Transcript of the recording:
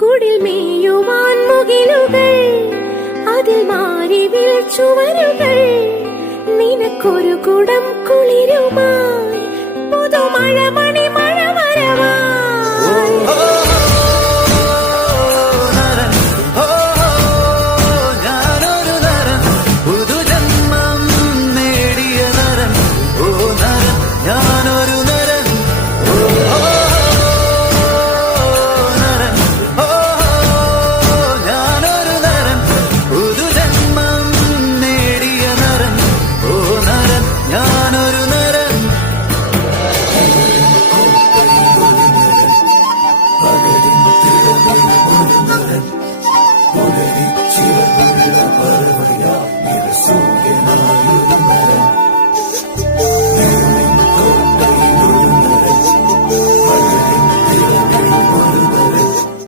പൂക്കുടിൽ മേയുവാൻ മുകിലുകൾ അതിൽ മാറി ചുവരുകൾ നിനക്കൊരു കുടം മണി சிவருள பரு